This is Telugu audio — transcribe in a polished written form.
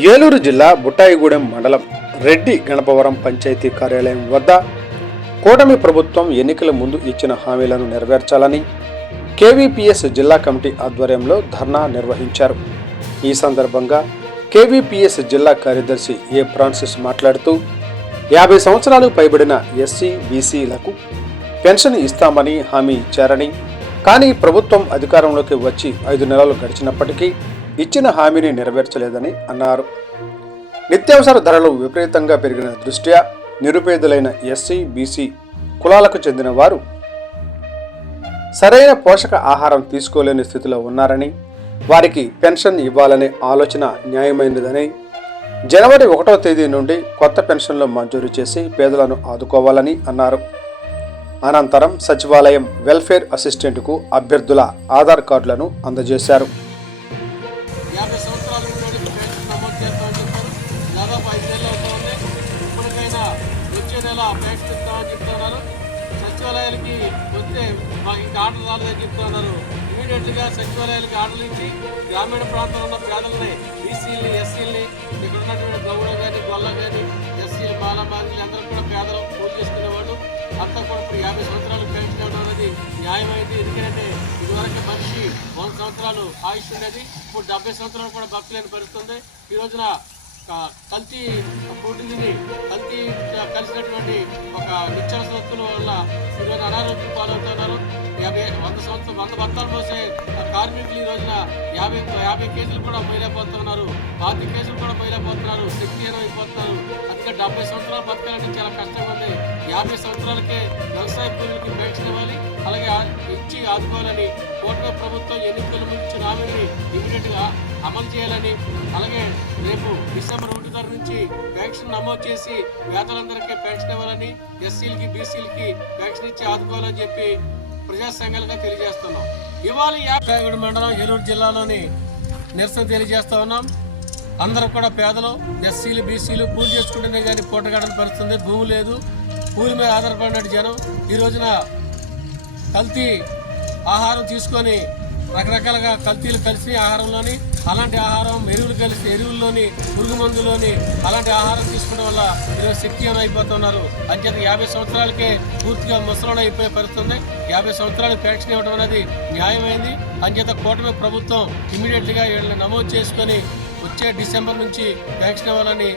ఏలూరు జిల్లా బుట్టాయిగూడెం మండలం రెడ్డి గణపవరం పంచాయతీ కార్యాలయం వద్ద కూటమి ప్రభుత్వం ఎన్నికల ముందు ఇచ్చిన హామీలను నెరవేర్చాలని కేవీపీఎస్ జిల్లా కమిటీ ఆధ్వర్యంలో ధర్నా నిర్వహించారు. ఈ సందర్భంగా కేవీపీఎస్ జిల్లా కార్యదర్శి ఏ ఫ్రాన్సిస్ మాట్లాడుతూ 50 సంవత్సరాలు పైబడిన ఎస్సీ బీసీలకు పెన్షన్ ఇస్తామని హామీ ఇచ్చారని, కానీ ప్రభుత్వం అధికారంలోకి వచ్చి 5 నెలలు గడిచినప్పటికీ ఇచ్చిన హామీని నెరవేర్చలేదని అన్నారు. నిత్యావసర ధరలు విపరీతంగా పెరిగిన దృష్ట్యా నిరుపేదలైన ఎస్సీ బీసీ కులాలకు చెందిన వారు సరైన పోషక ఆహారం తీసుకోలేని స్థితిలో ఉన్నారని, వారికి పెన్షన్ ఇవ్వాలనే ఆలోచన న్యాయమైనదని, జనవరి 1వ తేదీ నుండి కొత్త పెన్షన్లు మంజూరు చేసి పేదలను ఆదుకోవాలని అన్నారు. అనంతరం సచివాలయం వెల్ఫేర్ అసిస్టెంట్కు అభ్యర్థుల ఆధార్ కార్డులను అందజేశారు. 50 సంవత్సరాల నుండి పెన్షన్ నమోదు చేస్తామని చెప్పారు. దాదాపు 5 నెలలు అవుతుంది. ఇప్పటికైనా వచ్చే నెల పెన్షన్ ఇస్తామని చెప్తున్నారు. సచివాలయాలకి వస్తే మాకు ఇంకా ఆర్డర్ రాలేదని చెప్తున్నారు. ఇమీడియట్గా సచివాలయాలకి ఆర్డర్లు ఇచ్చి గ్రామీణ ప్రాంతంలో ఉన్న పేదలని, బీసీలని, ఎస్సీలని, ఇక్కడ ఉన్నటువంటి గౌడ కానీ, గొల్ల కానీ, ఎస్సీలు, బాలబాలికలు అందరూ కూడా పేదలు పూజ చేసుకునేవాళ్ళు అంతా కూడా ఇప్పుడు 50 సంవత్సరాలు పెన్షన్ ఇవ్వడం అనేది న్యాయమైంది. ఎందుకంటే ఇదివరకు మనిషి 100 సంవత్సరాలు ఆయుష్ ఉండేది, ఇప్పుడు 70 సంవత్సరాలు కూడా బతకలేని పరిస్థితుంది. ఈ రోజున కల్తీ ప్రోటీన్ని కలిసినటువంటి ఒక నిత్యావసర వస్తువుల వల్ల ఈరోజు అనారోగ్యం పాలవుతున్నారు. 100 బత్తాలు పోసే కార్మికులు ఈ రోజున 50 కేజీలు కూడా పోయలేకపోతున్నారు, 40 కేజీలు కూడా పోయలేకపోతున్నారు, శక్తిహీనం అయిపోతున్నారు. అందుకే 70 సంవత్సరాలు బతకాలంటే చాలా కష్టంగా ఉంది. 50 సంవత్సరాలకే వ్యవసాయ కూలీలకి పెన్షన్ ఇవ్వాలి, అలాగే ఇచ్చి ఆదుకోవాలని కూటమి ప్రభుత్వం ఎన్నికల ముందు హామీని ఇమీడియట్గా అమలు చేయాలని, అలాగే రేపు డిసెంబర్ 1 నుంచి పెన్షన్ నమోదు చేసి పేదలందరికీ పెన్షన్ ఇవ్వాలని, ఎస్సీలకి బీసీలకి పెన్షన్ ఇచ్చి ఆదుకోవాలని చెప్పి ప్రజా సంఘాలుగా తెలియజేస్తున్నాం. ఇవాళ బుట్టాయిగూడెం మండలం ఏలూరు జిల్లాలోని నిరసన తెలియజేస్తా ఉన్నాం. అందరూ కూడా పేదలు, ఎస్సీలు బీసీలు కూలి చేసుకుంటేనే కానీ పూటగాడని పరిస్థితుంది. భూమి లేదు, కూలి మీద ఆధారపడినట్టు జనం ఈ రోజున కల్తీ ఆహారం తీసుకొని రకరకాలుగా కల్తీలు కలిసి ఆహారంలోని, అలాంటి ఆహారం ఎరువులు కలిసి ఎరువుల్లోని, పురుగు మందులోని అలాంటి ఆహారం తీసుకోవడం వల్ల ఈరోజు శక్తిహీనం అయిపోతున్నారు. అంచేత 50 సంవత్సరాలకే పూర్తిగా ముసలోడు అయిపోయే పరిస్థితుంది. 50 సంవత్సరాలకు పెన్షన్ ఇవ్వడం అనేది న్యాయమైంది. అంచేత కూటమి ప్రభుత్వం ఇమీడియట్గా వీళ్ళని నమోదు చేసుకొని వచ్చే డిసెంబర్ నుంచి పెన్షన్ ఇవ్వాలని